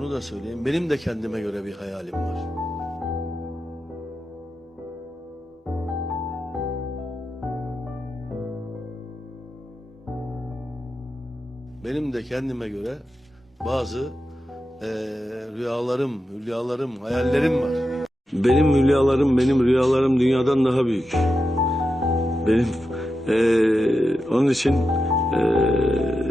Onu da söyleyeyim. Benim de kendime göre bir hayalim var. Benim de kendime göre bazı eee, rüyalarım, hülyalarım, hayallerim var. Benim hülyalarım, benim rüyalarım dünyadan daha büyük. Benim eee, onun için eee,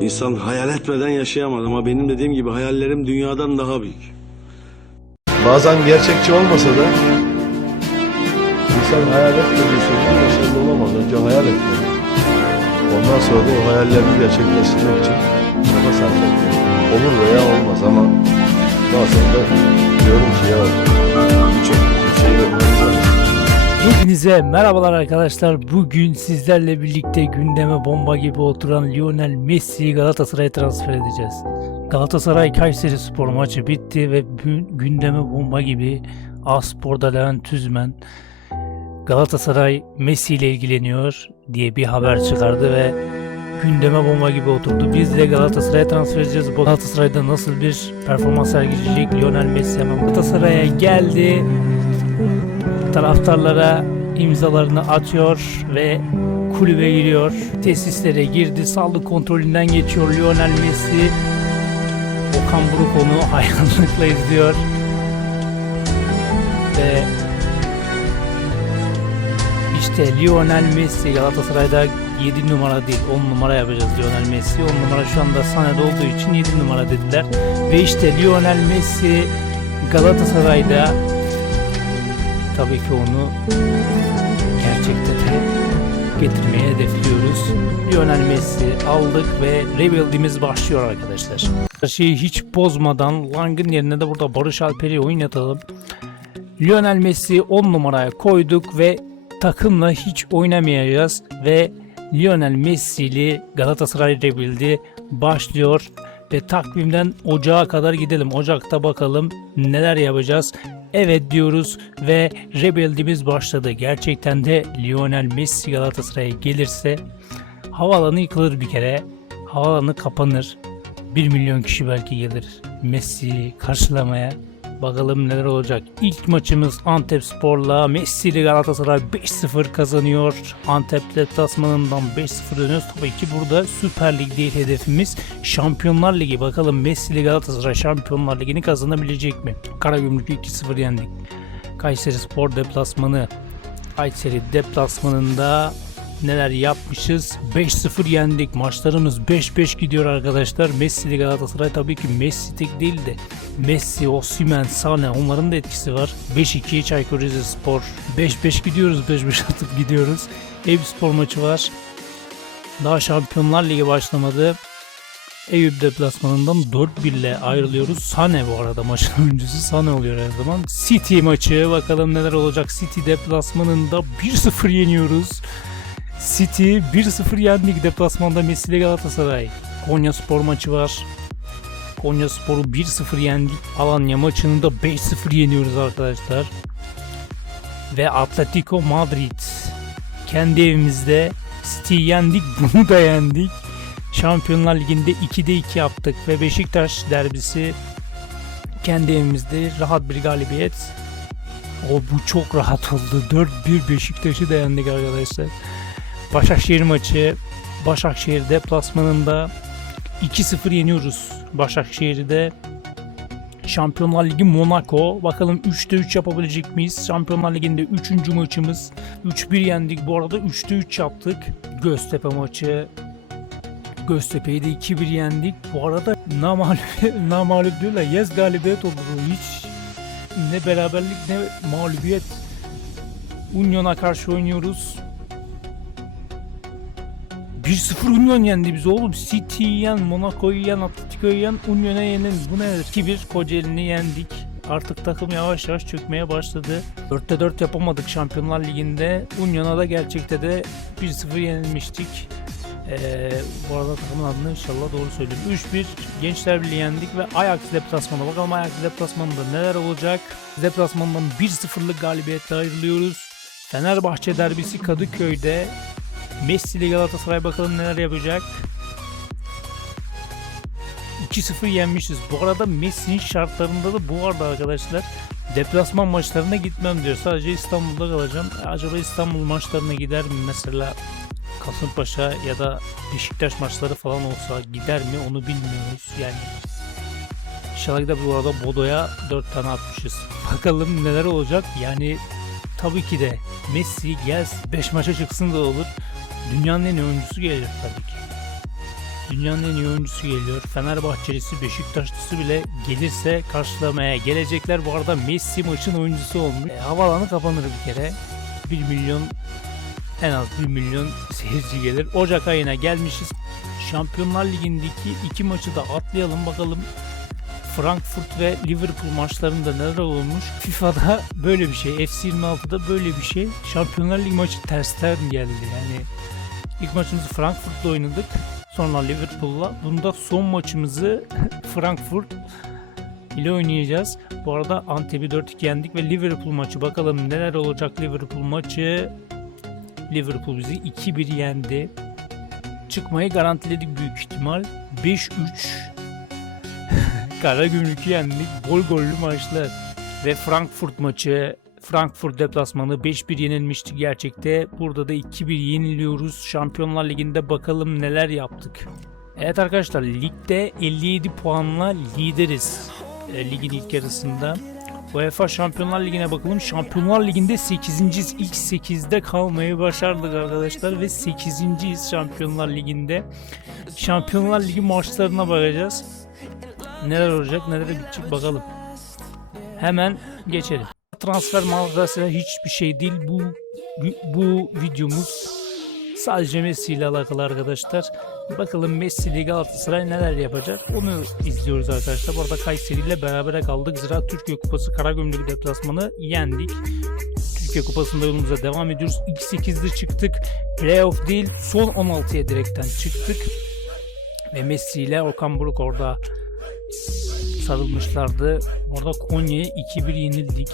insan hayal etmeden yaşayamaz ama benim dediğim gibi hayallerim dünyadan daha büyük. Bazen gerçekçi olmasa da insan hayal etmediği sürece başarılı olamaz. Önce hayal etmeli. Ondan sonra da o hayallerini gerçekleştirmek için çaba sarf etmeli. Olur veya olmaz ama bazen de diyorum ki ya birçok şeyde bulunacağız. Hepinize merhabalar arkadaşlar. Bugün sizlerle birlikte gündeme bomba gibi oturan Lionel Messi'yi Galatasaray'a transfer edeceğiz. Galatasaray Kayseri Spor maçı bitti ve gündeme bomba gibi Aspor'da Levent Tüzmen Galatasaray Messi ile ilgileniyor diye bir haber çıkardı ve gündeme bomba gibi oturdu. Biz de Galatasaray'a transfer edeceğiz. Galatasaray'da nasıl bir performans sergileyecek Lionel Messi hemen Galatasaray'a geldi taraftarlara imzalarını atıyor ve kulübe giriyor. Tesislere girdi. Sağlık kontrolünden geçiyor Lionel Messi. Okan Buruk onu hayranlıkla izliyor. Ve işte Lionel Messi Galatasaray'da 7 numara değil 10 numara yapacağız Lionel Messi. 10 numara şu anda sahnede olduğu için 7 numara dediler. Ve işte Lionel Messi Galatasaray'da tabii ki onu gerçekte de getirmeye hedefliyoruz. Lionel Messi aldık ve rebuild'imiz başlıyor arkadaşlar. Her şeyi hiç bozmadan Lang'ın yerine de burada Barış Alper'i oynatalım. Lionel Messi 10 numaraya koyduk ve takımla hiç oynamayacağız ve Lionel Messi'li Galatasaray rebuild'i başlıyor ve takvimden Ocağa kadar gidelim. Ocakta bakalım neler yapacağız. Evet diyoruz ve rebuild'imiz başladı. Gerçekten de Lionel Messi Galatasaray'a gelirse havaalanı yıkılır bir kere. Havaalanı kapanır. 1 milyon kişi belki gelir Messi'yi karşılamaya. Bakalım neler olacak. İlk maçımız Antep Spor'la Messi ile Galatasaray 5-0 kazanıyor. Antep deplasmanından 5-0 dönüyoruz. Tabii ki burada Süper Lig değil hedefimiz. Şampiyonlar Ligi. Bakalım Messi ile Galatasaray Şampiyonlar Ligi'ni kazanabilecek mi? Karagümrük'ü 2-0 yendik. Kayseri Spor deplasmanı. Kayseri deplasmanında neler yapmışız? 5-0 yendik. Maçlarımız 5-5 gidiyor arkadaşlar. Messi ile Galatasaray tabii ki Messi tek değil de Messi, Osimhen, Sane onların da etkisi var. 5-2 Çaykur Rizespor. 5-5 gidiyoruz. 5-5 atıp gidiyoruz. Eyüp Spor maçı var. Daha Şampiyonlar Ligi başlamadı. Eyüp deplasmanından 4-1 ile ayrılıyoruz. Sane bu arada maçın oyuncusu Sane oluyor her zaman. City maçı bakalım neler olacak. City deplasmanında 1-0 yeniyoruz. City 1-0 yendik deplasmanda Messi ile Galatasaray. Konya Spor maçı var. Konya Spor'u 1-0 yendik. Alanya maçını da 5-0 yeniyoruz arkadaşlar. Ve Atletico Madrid kendi evimizde City'yi yendik. Bunu da yendik. Şampiyonlar Ligi'nde 2'de 2 yaptık ve Beşiktaş derbisi kendi evimizde rahat bir galibiyet. O bu çok rahat oldu. 4-1 Beşiktaş'ı da yendik arkadaşlar. Başakşehir maçı Başakşehir deplasmanında 2-0 yeniyoruz Başakşehir'i de. Şampiyonlar Ligi Monaco. Bakalım 3'te 3 yapabilecek miyiz? Şampiyonlar Ligi'nde 3. maçımız. 3-1 yendik. Bu arada 3'te 3 yaptık. Göztepe maçı. Göztepe'yi de 2-1 yendik. Bu arada namalüp, namalüp diyorlar. Yes galibiyet oldu. Hiç ne beraberlik ne mağlubiyet. Union'a karşı oynuyoruz. 1-0 Union yendi bizi oğlum. City'yi yen, Monaco'yu yen, Atletico'yu yen, Union'a yenin. Bu nedir? 2-1 Kocaeli'ni yendik. Artık takım yavaş yavaş çökmeye başladı. 4'te 4 yapamadık Şampiyonlar Ligi'nde. Union'a da gerçekte de 1-0 yenilmiştik. Ee, bu arada takımın adını inşallah doğru söylüyorum. 3-1 Gençler Birliği yendik ve Ajax deplasmanı. Bakalım Ajax deplasmanında neler olacak? Deplasmandan 1-0'lık galibiyetle ayrılıyoruz. Fenerbahçe derbisi Kadıköy'de Messi ile Galatasaray bakalım neler yapacak. 2-0 yenmişiz. Bu arada Messi'nin şartlarında da bu arada arkadaşlar deplasman maçlarına gitmem diyor. Sadece İstanbul'da kalacağım. E, Acaba İstanbul maçlarına gider mi mesela Kasımpaşa ya da Beşiktaş maçları falan olsa gider mi onu bilmiyoruz. Yani İnşallah gider bu arada Bodo'ya 4 tane atmışız. Bakalım neler olacak. Yani tabii ki de Messi gelsin 5 maça çıksın da olur. Dünyanın en iyi oyuncusu gelir tabii ki. Dünyanın en iyi oyuncusu geliyor. Fenerbahçelisi, Beşiktaşlısı bile gelirse karşılamaya gelecekler. Bu arada Messi maçın oyuncusu olmuş. E, havalanı kapanır bir kere. 1 milyon en az 1 milyon seyirci gelir. Ocak ayına gelmişiz. Şampiyonlar Ligi'ndeki iki maçı da atlayalım bakalım. Frankfurt ve Liverpool maçlarında neler olmuş? FIFA'da böyle bir şey. FC 26'da böyle bir şey. Şampiyonlar Ligi maçı tersten geldi. Yani ilk maçımızı Frankfurt'la oynadık. Sonra Liverpool'la. Bunda son maçımızı Frankfurt ile oynayacağız. Bu arada Antep'i 4-2 yendik ve Liverpool maçı bakalım neler olacak Liverpool maçı. Liverpool bizi 2-1 yendi. Çıkmayı garantiledik büyük ihtimal. 5-3 Karagümrük'ü yendik. Gol gollü maçlar. Ve Frankfurt maçı. Frankfurt deplasmanı 5-1 yenilmişti gerçekte. Burada da 2-1 yeniliyoruz. Şampiyonlar Ligi'nde bakalım neler yaptık. Evet arkadaşlar ligde 57 puanla lideriz. E, ligin ilk yarısında. UEFA Şampiyonlar Ligi'ne bakalım. Şampiyonlar Ligi'nde 8. ilk 8'de kalmayı başardık arkadaşlar ve 8. Şampiyonlar Ligi'nde. Şampiyonlar Ligi maçlarına bakacağız. Neler olacak, neler bitecek bakalım. Hemen geçelim. Transfer manzarası hiçbir şey değil. Bu bu videomuz sadece Messi ile alakalı arkadaşlar. Bakalım Messi ile Galatasaray neler yapacak onu izliyoruz arkadaşlar. Bu arada Kayseri ile berabere kaldık. Zira Türkiye Kupası Karagümrük deplasmanı yendik. Türkiye Kupası'nda yolumuza devam ediyoruz. İlk 8'de çıktık. Playoff değil son 16'ya direkten çıktık. Ve Messi ile Okan Buruk orada sarılmışlardı. Orada Konya'ya 2-1 yenildik.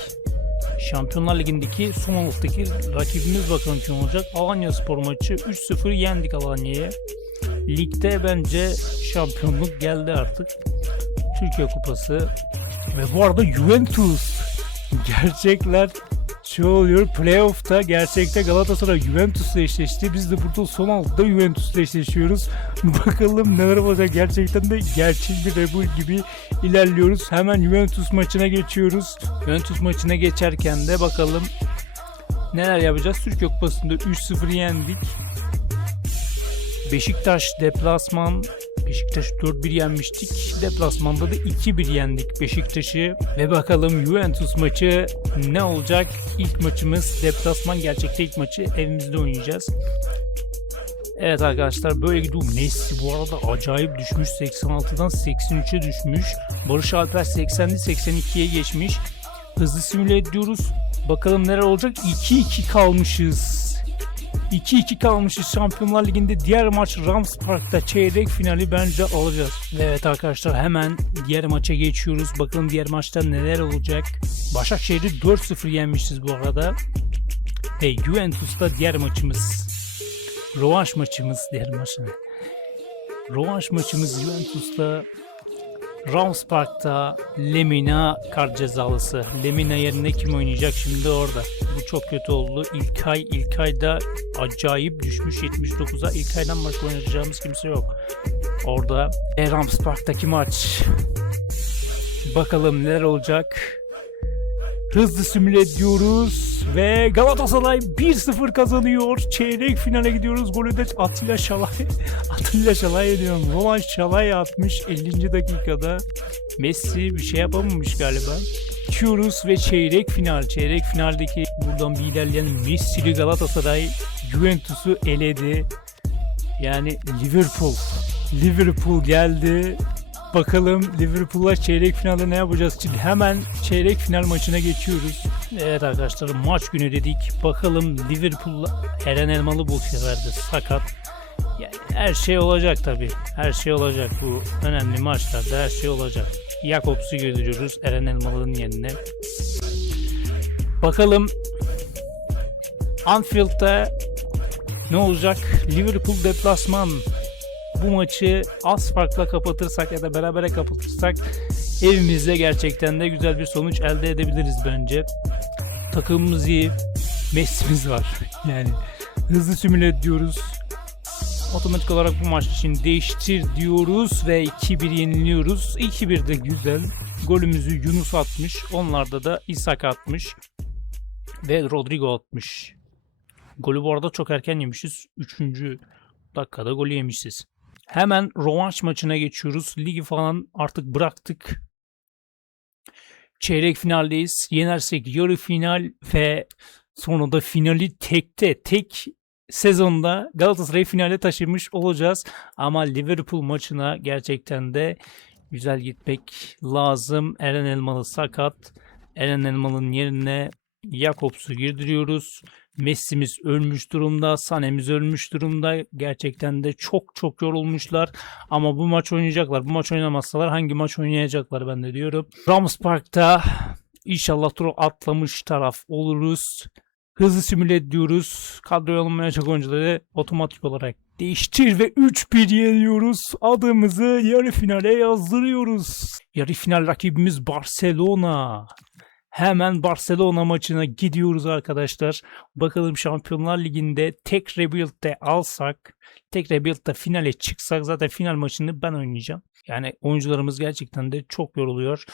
Şampiyonlar Ligi'ndeki son 16'daki rakibimiz bakalım kim olacak. Alanya Spor maçı 3-0 yendik Alanya'ya. Ligde bence şampiyonluk geldi artık. Türkiye Kupası ve bu arada Juventus gerçekler şey oluyor. Playoff'ta gerçekte Galatasaray Juventus'la eşleşti. Biz de burada son altıda Juventus'la eşleşiyoruz. Bakalım neler olacak. Gerçekten de gerçek bir Red Bull gibi ilerliyoruz. Hemen Juventus maçına geçiyoruz. Juventus maçına geçerken de bakalım neler yapacağız. Türkiye Kupası'nda 3-0 yendik. Beşiktaş deplasman Beşiktaş 4-1 yenmiştik. Deplasmanda da 2-1 yendik Beşiktaş'ı. Ve bakalım Juventus maçı ne olacak? İlk maçımız deplasman. Gerçekte ilk maçı evimizde oynayacağız. Evet arkadaşlar böyle gidiyor. Messi bu arada acayip düşmüş. 86'dan 83'e düşmüş. Barış Alper 80'de 82'ye geçmiş. Hızlı simüle ediyoruz. Bakalım neler olacak. 2-2 kalmışız. 2-2 kalmışız Şampiyonlar Ligi'nde. Diğer maç Rams Park'ta çeyrek finali bence alacağız. Evet arkadaşlar hemen diğer maça geçiyoruz. Bakalım diğer maçta neler olacak. Başakşehir'i 4-0 yenmişiz bu arada. Ve Juventus'ta diğer maçımız. Rövanş maçımız diğer maçı. Rövanş maçımız Juventus'ta Rams Park'ta Lemina kart cezalısı. Lemina yerine kim oynayacak şimdi orada? Bu çok kötü oldu. İlkay, İlkay da acayip düşmüş 79'a. İlkay'dan başka oynayacağımız kimse yok. Orada e, Rams Park'taki maç. Bakalım neler olacak. Hızlı simüle ediyoruz ve Galatasaray 1-0 kazanıyor. Çeyrek finale gidiyoruz. Golü de Atilla Şalay. Atilla Şalay diyorum. Roman Şalay atmış 50. dakikada. Messi bir şey yapamamış galiba. Geçiyoruz ve çeyrek final. Çeyrek finaldeki buradan bir ilerleyen Messi'li Galatasaray Juventus'u eledi. Yani Liverpool. Liverpool geldi. Bakalım Liverpool'la çeyrek finalde ne yapacağız? Şimdi hemen çeyrek final maçına geçiyoruz. Evet arkadaşlar maç günü dedik. Bakalım Liverpool'la Eren Elmalı bu sefer de sakat. Yani her şey olacak tabi. Her şey olacak bu önemli maçlarda her şey olacak. Jakobs'u gönderiyoruz Eren Elmalı'nın yerine. Bakalım Anfield'da ne olacak? Liverpool deplasman. Bu maçı az farkla kapatırsak ya da berabere kapatırsak evimizde gerçekten de güzel bir sonuç elde edebiliriz bence. Takımımız iyi. Messi'miz var. Yani hızlı simüle ediyoruz. Otomatik olarak bu maç için değiştir diyoruz ve 2-1 yeniliyoruz. 2-1 de güzel. Golümüzü Yunus atmış. Onlarda da İshak atmış. Ve Rodrigo atmış. Golü bu arada çok erken yemişiz. 3. dakikada golü yemişiz. Hemen rövanş maçına geçiyoruz. Ligi falan artık bıraktık. Çeyrek finaldeyiz. Yenersek yarı final ve sonra da finali tekte tek sezonda Galatasaray'ı finale taşımış olacağız. Ama Liverpool maçına gerçekten de güzel gitmek lazım. Eren Elmalı sakat. Eren Elmalı'nın yerine Jakobs'u girdiriyoruz. Messi'miz ölmüş durumda. Sané'miz ölmüş durumda. Gerçekten de çok çok yorulmuşlar. Ama bu maç oynayacaklar. Bu maç oynamazsalar hangi maç oynayacaklar ben de diyorum. Rams Park'ta inşallah turu atlamış taraf oluruz. Hızlı simüle ediyoruz. Kadroya alınmayacak oyuncuları otomatik olarak değiştir ve 3-1 yeniyoruz. Adımızı yarı finale yazdırıyoruz. Yarı final rakibimiz Barcelona. Hemen Barcelona maçına gidiyoruz arkadaşlar. Bakalım Şampiyonlar Ligi'nde tek rebuild'de alsak, tek rebuild'de finale çıksak zaten final maçını ben oynayacağım. Yani oyuncularımız gerçekten de çok yoruluyor.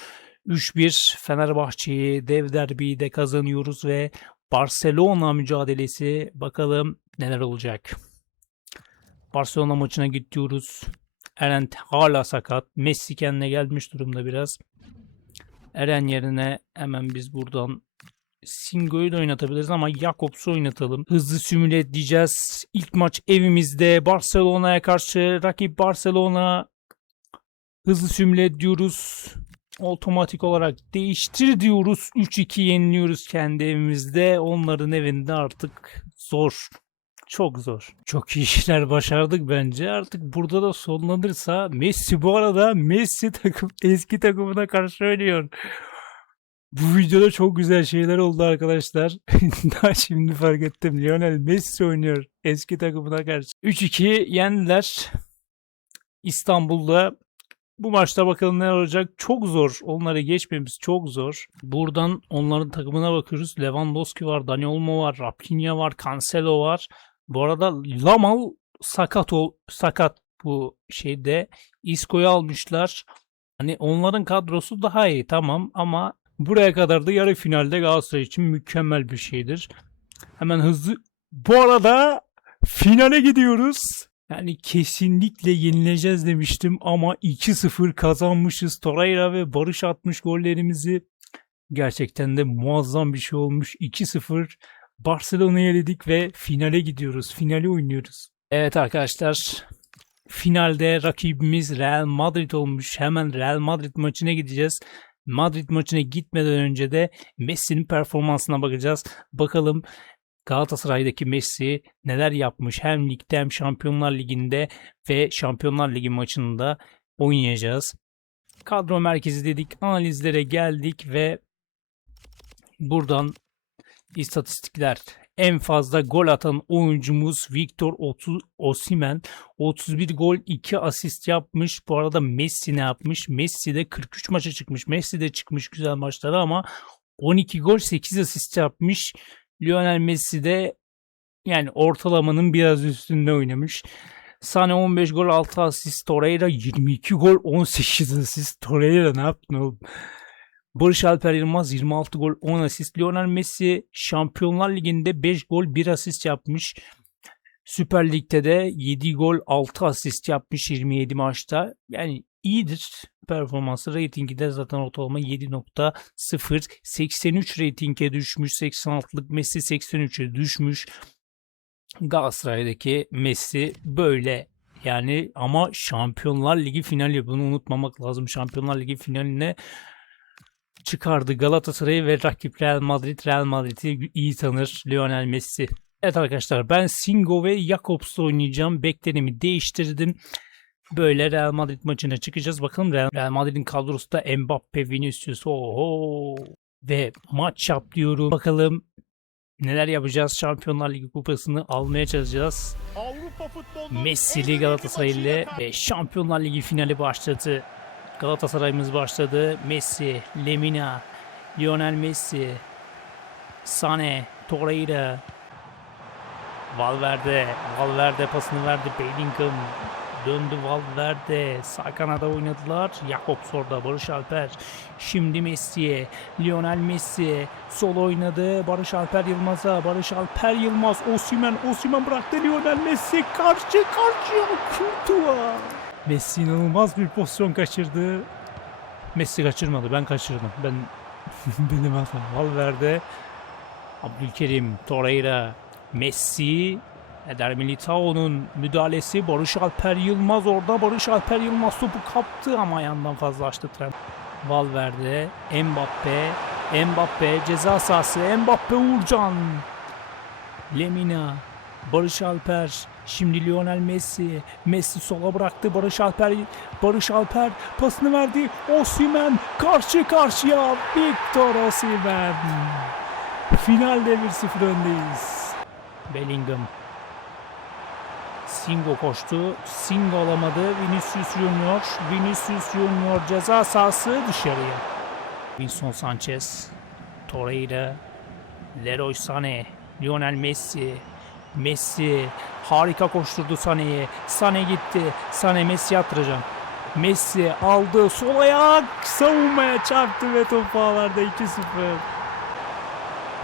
3-1 Fenerbahçe'yi dev derbiyi de kazanıyoruz ve Barcelona mücadelesi bakalım neler olacak. Barcelona maçına gidiyoruz. Eren hala sakat. Messi kendine gelmiş durumda biraz. Eren yerine hemen biz buradan Singo'yu da oynatabiliriz ama Jakobs'u oynatalım. Hızlı simüle edeceğiz. İlk maç evimizde Barcelona'ya karşı rakip Barcelona. Hızlı simüle ediyoruz. Otomatik olarak değiştir diyoruz. 3-2 yeniliyoruz kendi evimizde. Onların evinde artık zor. Çok zor. Çok iyi işler başardık bence. Artık burada da sonlanırsa Messi bu arada Messi takım eski takımına karşı oynuyor. Bu videoda çok güzel şeyler oldu arkadaşlar. Daha şimdi fark ettim. Lionel Messi oynuyor eski takımına karşı. 3-2 yendiler. İstanbul'da bu maçta bakalım ne olacak. Çok zor. Onları geçmemiz çok zor. Buradan onların takımına bakıyoruz. Lewandowski var, Dani Olmo var, Rafinha var, Cancelo var. Bu arada Lamal sakat ol, sakat bu şeyde. Isco'yu almışlar. Hani onların kadrosu daha iyi tamam ama buraya kadar da yarı finalde Galatasaray için mükemmel bir şeydir. Hemen hızlı. Bu arada finale gidiyoruz. Yani kesinlikle yenileceğiz demiştim ama 2-0 kazanmışız. Torreira ve Barış atmış gollerimizi. Gerçekten de muazzam bir şey olmuş. 2-0 Barcelona'yı eledik ve finale gidiyoruz. Finali oynuyoruz. Evet arkadaşlar. Finalde rakibimiz Real Madrid olmuş. Hemen Real Madrid maçına gideceğiz. Madrid maçına gitmeden önce de Messi'nin performansına bakacağız. Bakalım Galatasaray'daki Messi neler yapmış hem ligde hem Şampiyonlar Ligi'nde ve Şampiyonlar Ligi maçında oynayacağız. Kadro merkezi dedik, analizlere geldik ve buradan istatistikler en fazla gol atan oyuncumuz Victor Osimhen 31 gol 2 asist yapmış. Bu arada Messi ne yapmış? Messi de 43 maça çıkmış. Messi de çıkmış güzel maçlara ama 12 gol 8 asist yapmış. Lionel Messi de yani ortalamanın biraz üstünde oynamış. Sane 15 gol 6 asist. Torreira 22 gol 18 asist. Torreira ne yaptın oğlum? Barış Alper Yılmaz 26 gol 10 asist. Lionel Messi Şampiyonlar Ligi'nde 5 gol 1 asist yapmış. Süper Lig'de de 7 gol 6 asist yapmış 27 maçta. Yani iyidir performansı. Ratingi de zaten ortalama 7.0. 83 ratinge düşmüş. 86'lık Messi 83'e düşmüş. Galatasaray'daki Messi böyle yani ama Şampiyonlar Ligi finali bunu unutmamak lazım. Şampiyonlar Ligi finaline çıkardı Galatasaray'ı ve rakip Real Madrid. Real Madrid'i iyi tanır Lionel Messi. Evet arkadaşlar ben Singo ve Jakobs'la oynayacağım. Beklerimi değiştirdim. Böyle Real Madrid maçına çıkacağız. Bakalım Real, Madrid'in kadrosu da Mbappe, Vinicius. Oho. Ve maç yap diyorum. Bakalım neler yapacağız. Şampiyonlar Ligi kupasını almaya çalışacağız. Avrupa Messi'li Galatasaray ile ve Şampiyonlar Ligi finali başladı. Galatasaray'ımız başladı. Messi, Lemina, Lionel Messi, Sane, Torreira, Valverde, Valverde pasını verdi Bellingham. Döndü Valverde. Sağ kanada oynadılar. Jakobs orada. Barış Alper. Şimdi Messi'ye. Lionel Messi. Sol oynadı. Barış Alper Yılmaz'a. Barış Alper Yılmaz. Osimhen. Osimhen bıraktı Lionel Messi. Karşı karşıya. Kurtuğa. Messi inanılmaz bir pozisyon kaçırdı. Messi kaçırmadı. Ben kaçırdım. Ben benim hatam. Valverde. Abdülkerim. Torreira. Messi. Eder Militao'nun müdahalesi Barış Alper Yılmaz orada. Barış Alper Yılmaz topu kaptı ama ayağından fazla açtı Trent. Valverde, Mbappe, Mbappe ceza sahası, Mbappe Uğurcan. Lemina, Barış Alper, şimdi Lionel Messi. Messi sola bıraktı. Barış Alper, Barış Alper pasını verdi. Osimhen karşı karşıya. Victor Osimhen. Finalde 1-0 öndeyiz. Bellingham Singo koştu. Singo alamadı. Vinicius Junior. Vinicius Junior ceza sahası dışarıya. Wilson Sanchez. Torreira. Leroy Sané. Lionel Messi. Messi harika koşturdu Sané'yi. Sané gitti. Sané Messi attıracak. Messi aldı. Sol ayak savunmaya çarptı ve top ağlarda 2-0.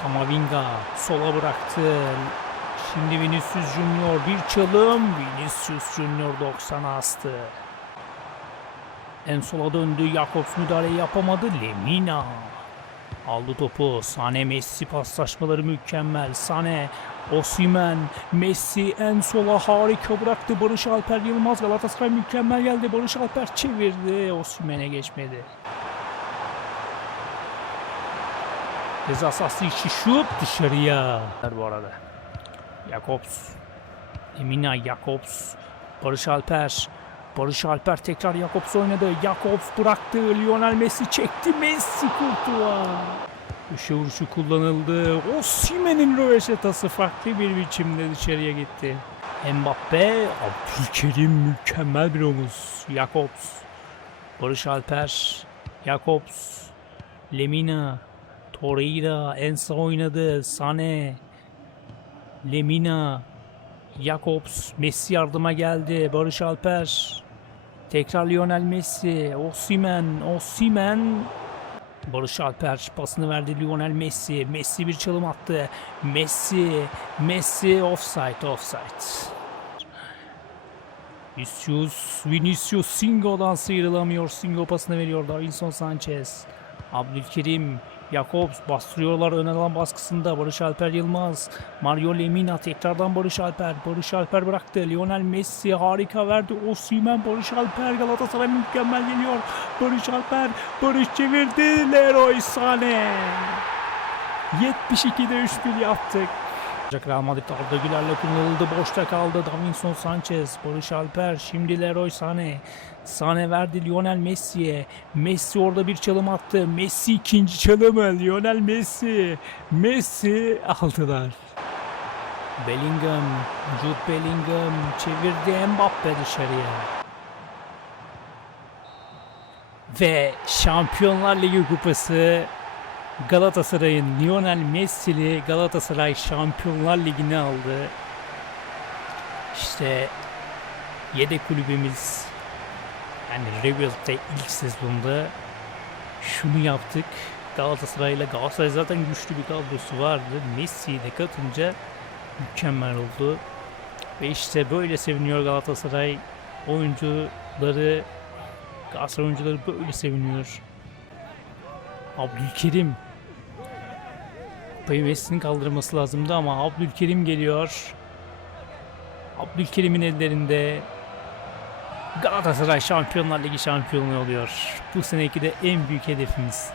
Kamavinga sola bıraktı. Şimdi Vinicius Junior bir çalım. Vinicius Junior 90'a astı. En sola döndü. Jakobs müdahale yapamadı. Lemina aldı topu. Sane Messi paslaşmaları mükemmel. Sane Osimhen, Messi en sola harika bıraktı. Barış Alper Yılmaz Galatasaray mükemmel geldi. Barış Alper çevirdi. Osimhen'e geçmedi. Ceza sahası içi şut dışarıya. Bu arada. Jakobs. Emina Jakobs. Barış Alper. Barış Alper tekrar Jakobs oynadı. Jakobs bıraktı. Lionel Messi çekti. Messi kurtuğa. Köşe vuruşu kullanıldı. Osimhen'in röveşatası farklı bir biçimde dışarıya gitti. Mbappe, Abdülkerim mükemmel bir omuz. Jakobs. Barış Alper. Jakobs. Lemina. Torreira. Ensa oynadı. Sane. Lemina, Jakobs, Messi yardıma geldi. Barış Alper. Tekrar Lionel Messi, Osimhen, Osimhen. Barış Alper pasını verdi Lionel Messi. Messi bir çalım attı. Messi, Messi offside, offside. Vinicius, Vinicius Singo'dan sıyrılamıyor. Singo pasını veriyor Davinson Sanchez. Abdülkerim, Jakobs bastırıyorlar ön alan baskısında. Barış Alper Yılmaz. Mario Lemina tekrardan Barış Alper. Barış Alper bıraktı. Lionel Messi harika verdi. Osimhen Barış Alper Galatasaray mükemmel geliyor. Barış Alper. Barış çevirdi. Leroy Sané. 72'de 3-1 yaptık. Real Madrid Arda Güler'le kullanıldı. Boşta kaldı. Davinson Sanchez, Barış Alper, şimdi Leroy Sané. Sané verdi Lionel Messi'ye. Messi orada bir çalım attı. Messi ikinci çalımı. Lionel Messi. Messi aldılar. Bellingham, Jude Bellingham çevirdi Mbappe dışarıya. Ve Şampiyonlar Ligi kupası Galatasaray'ın Lionel Messi'li Galatasaray Şampiyonlar Ligi'ni aldı. İşte yedek kulübümüz yani Rebuild'de ilk sezonda şunu yaptık. Galatasaray ile Galatasaray zaten güçlü bir kadrosu vardı. Messi'yi de katınca mükemmel oldu. Ve işte böyle seviniyor Galatasaray oyuncuları Galatasaray oyuncuları böyle seviniyor. Abdülkerim Kupayı Messi'nin kaldırması lazımdı ama Abdülkerim geliyor. Abdülkerim'in ellerinde Galatasaray Şampiyonlar Ligi şampiyonluğu oluyor. Bu seneki de en büyük hedefimiz.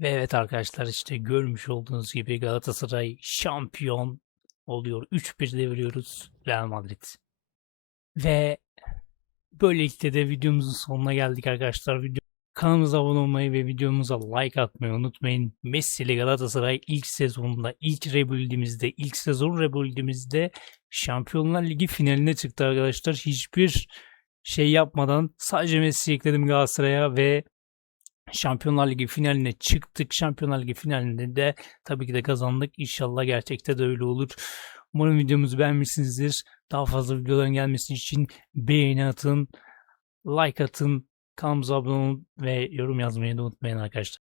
Ve evet arkadaşlar işte görmüş olduğunuz gibi Galatasaray şampiyon oluyor. 3-1 deviriyoruz Real Madrid. Ve böylelikle de videomuzun sonuna geldik arkadaşlar. Video Kanalımıza abone olmayı ve videomuza like atmayı unutmayın. Messi ile Galatasaray ilk sezonunda, ilk rebuild'imizde, ilk sezon rebuild'imizde Şampiyonlar Ligi finaline çıktı arkadaşlar. Hiçbir şey yapmadan sadece Messi ekledim Galatasaray'a ve Şampiyonlar Ligi finaline çıktık. Şampiyonlar Ligi finalinde de tabii ki de kazandık. İnşallah gerçekte de öyle olur. Umarım videomuzu beğenmişsinizdir. Daha fazla videoların gelmesi için beğeni atın, like atın, kanalımıza abone olun ve yorum yazmayı da unutmayın arkadaşlar.